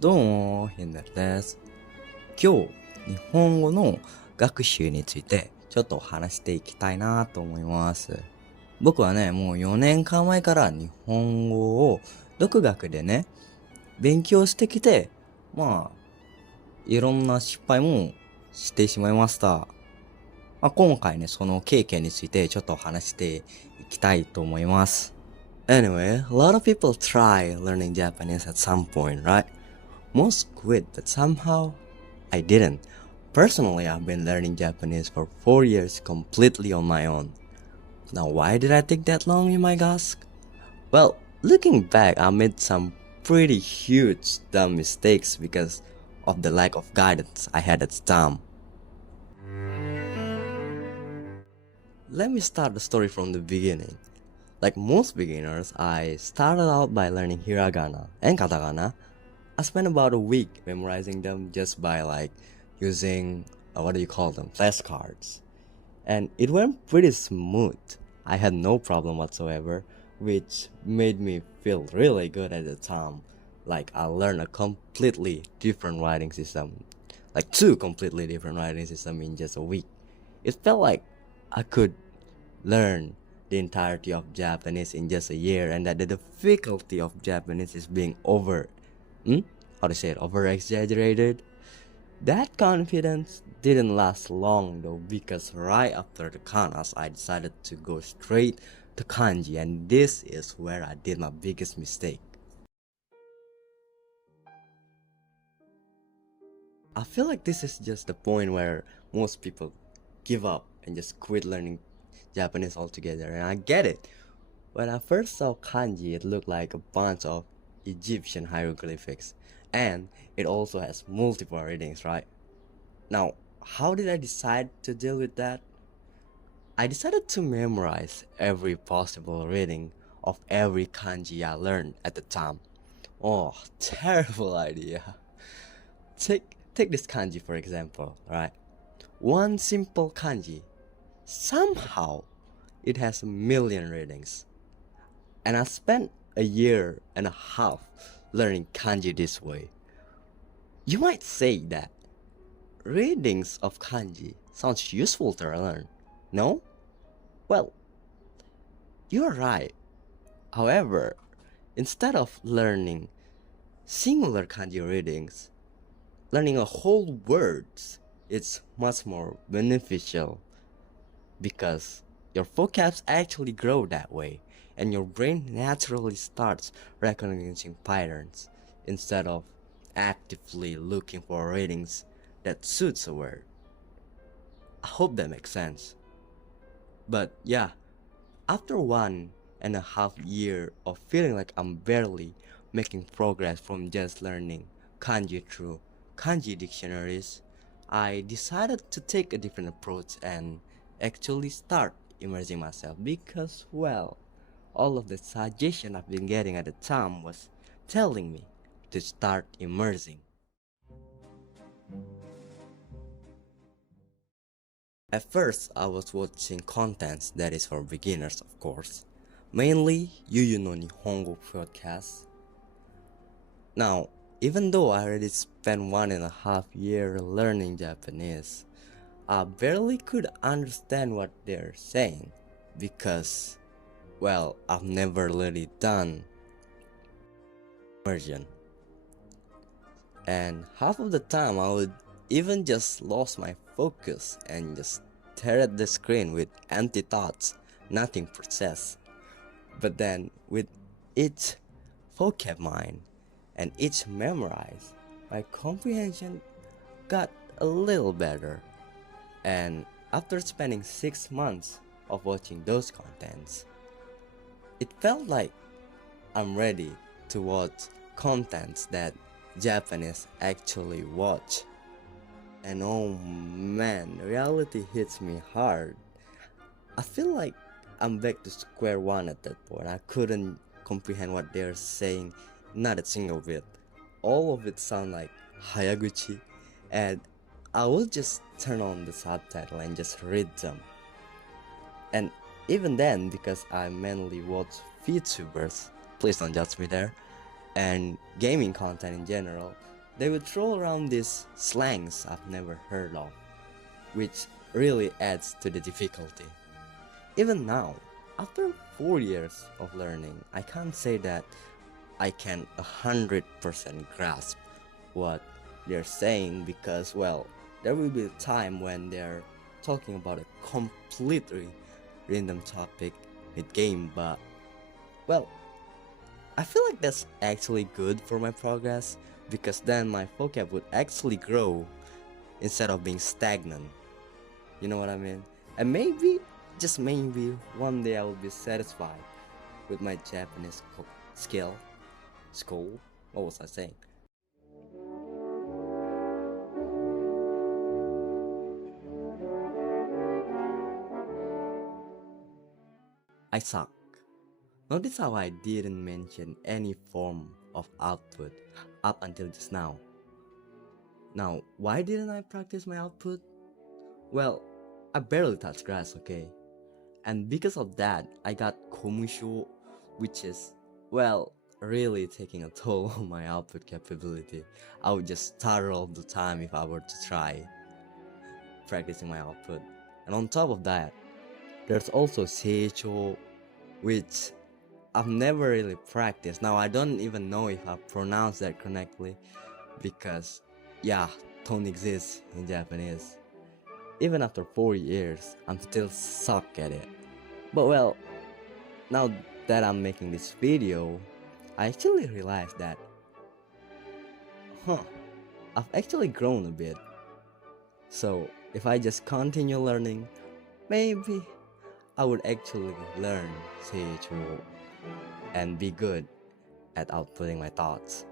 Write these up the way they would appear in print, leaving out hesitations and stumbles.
どうも、ヒンデルです。今日、日本語の学習についてちょっと話していきたいなと思います。僕はね、もう4年間前から日本語を独学でね、勉強してきて、まあ、いろんな失敗もしてしまいました。今回ね、その経験についてちょっと話していきたいと思います。Anyway, a lot of people try learning Japanese at some point, right? Most quit, but somehow I didn't. Personally, I've been learning Japanese for 4 years completely on my own. Now, why did I take that long, you might ask? Well, looking back, I made some pretty huge dumb mistakes because of the lack of guidance I had at the time. Let me start the story from the beginning. Like most beginners, I started out by learning hiragana and katakana. I spent about a week memorizing them just by using what do you call them, flashcards. And it went pretty smooth. I had no problem whatsoever, which made me feel really good at the time. Like I learned a completely different writing system, like two completely different writing systems in just a week. It felt like I could learn the entirety of Japanese in just a year, and that the difficulty of Japanese is being hmm? Over exaggerated. That confidence didn't last long though, because right after the kanas, I decided to go straight to kanji, and this is where I did my biggest mistake. I feel like this is just the point where most people give up and just quit learning Japanese altogether, and I get it. When I first saw kanji, it looked like a bunch of Egyptian hieroglyphics, and it also has multiple readings, right? Now, how did I decide to deal with that? I decided to memorize every possible reading of every kanji I learned at the time. Oh, terrible idea. Take this kanji for example, right? One simple kanji. Somehow, it has a million readings. And I spent a year and a half learning kanji this way. You might say that readings of kanji sounds useful to learn, no? Well, you're right. However, instead of learning singular kanji readings, learning a whole words is much more beneficial because your vocabs actually grow that way and your brain naturally starts recognizing patterns instead of actively looking for readings that suits a word. I hope that makes sense. But yeah, after 1.5 years of feeling like I'm barely making progress from just learning kanji through kanji dictionaries, I decided to take a different approach and actually start immersing myself because, well, all of the suggestion I've been getting at the time was telling me to start immersing. At first, I was watching content that is for beginners, of course. Mainly, Yuyu no Nihongo podcasts. Now, even though I already spent 1.5 years learning Japanese, I barely could understand what they're saying because, well, I've never really done immersion. And half of the time I would even just lose my focus and just stare at the screen with empty thoughts, nothing processed. But then with each vocab mind and each memorized, my comprehension got a little better. And after spending 6 months of watching those contents, it felt like I'm ready to watch contents that Japanese actually watch. And oh man, reality hits me hard. I feel like I'm back to square one at that point. I couldn't comprehend what they're saying, not a single bit. All of it sound like Hayaguchi, and I will just turn on the subtitle and just read them. And even then, because I mainly watch VTubers, please don't judge me there, and gaming content in general, they would throw around these slangs I've never heard of, which really adds to the difficulty. Even now, after 4 years of learning, I can't say that I can 100% grasp what they're saying because, well, there will be a time when they're talking about a completely random topic mid-game, but, well, I feel like that's actually good for my progress because then my vocab would actually grow instead of being stagnant. You know what I mean? And maybe, just maybe, one day I will be satisfied with my Japanese skill. School? What was I saying? I suck. Notice how I didn't mention any form of output up until just now. Now, why didn't I practice my output? Well, I barely touch grass, okay? And because of that, I got komusho, which is, well, really taking a toll on my output capability. I would just stutter all the time if I were to try practicing my output. And on top of that, there's also seicho, which I've never really practiced. Now I don't even know if I pronounced that correctly because, yeah, don't exist in Japanese. Even after 4 years, I'm still suck at it. But well, now that I'm making this video, I actually realized that, I've actually grown a bit. So if I just continue learning, maybe I would actually learn Seicho and be good at outputting my thoughts.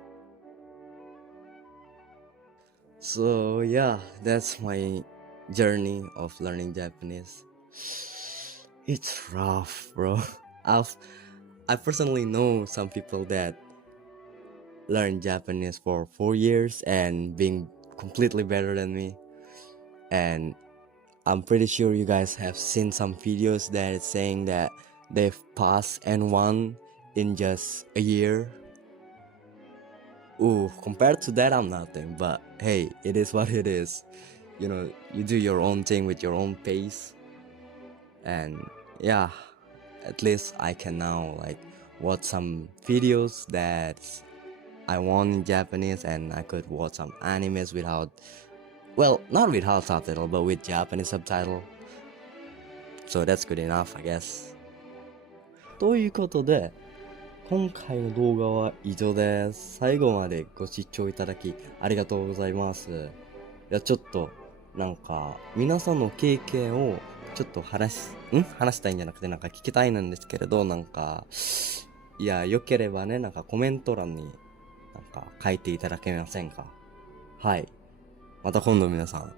So yeah, that's my journey of learning Japanese. It's rough, bro. I personally know some people that learned Japanese for 4 years and being completely better than me. And I'm pretty sure you guys have seen some videos that is saying that they've passed N1 in just a year. Ooh, compared to that, I'm nothing, but hey, it is what it is. You know, you do your own thing with your own pace. And yeah, at least I can now like watch some videos that I want in Japanese, and I could watch some animes without, well, not without subtitle, but with Japanese subtitle. So that's good enough, I guess. ということで、今回の動画は以上です。最後までご視聴いただきありがとうございます。いや、ちょっと、なんか、皆さんの経験をちょっと話したいんじゃなくて、なんか聞きたいなんですけれど、なんか、いや、良ければね、なんかコメント欄になんか書いていただけませんか？はい。また今度皆さん。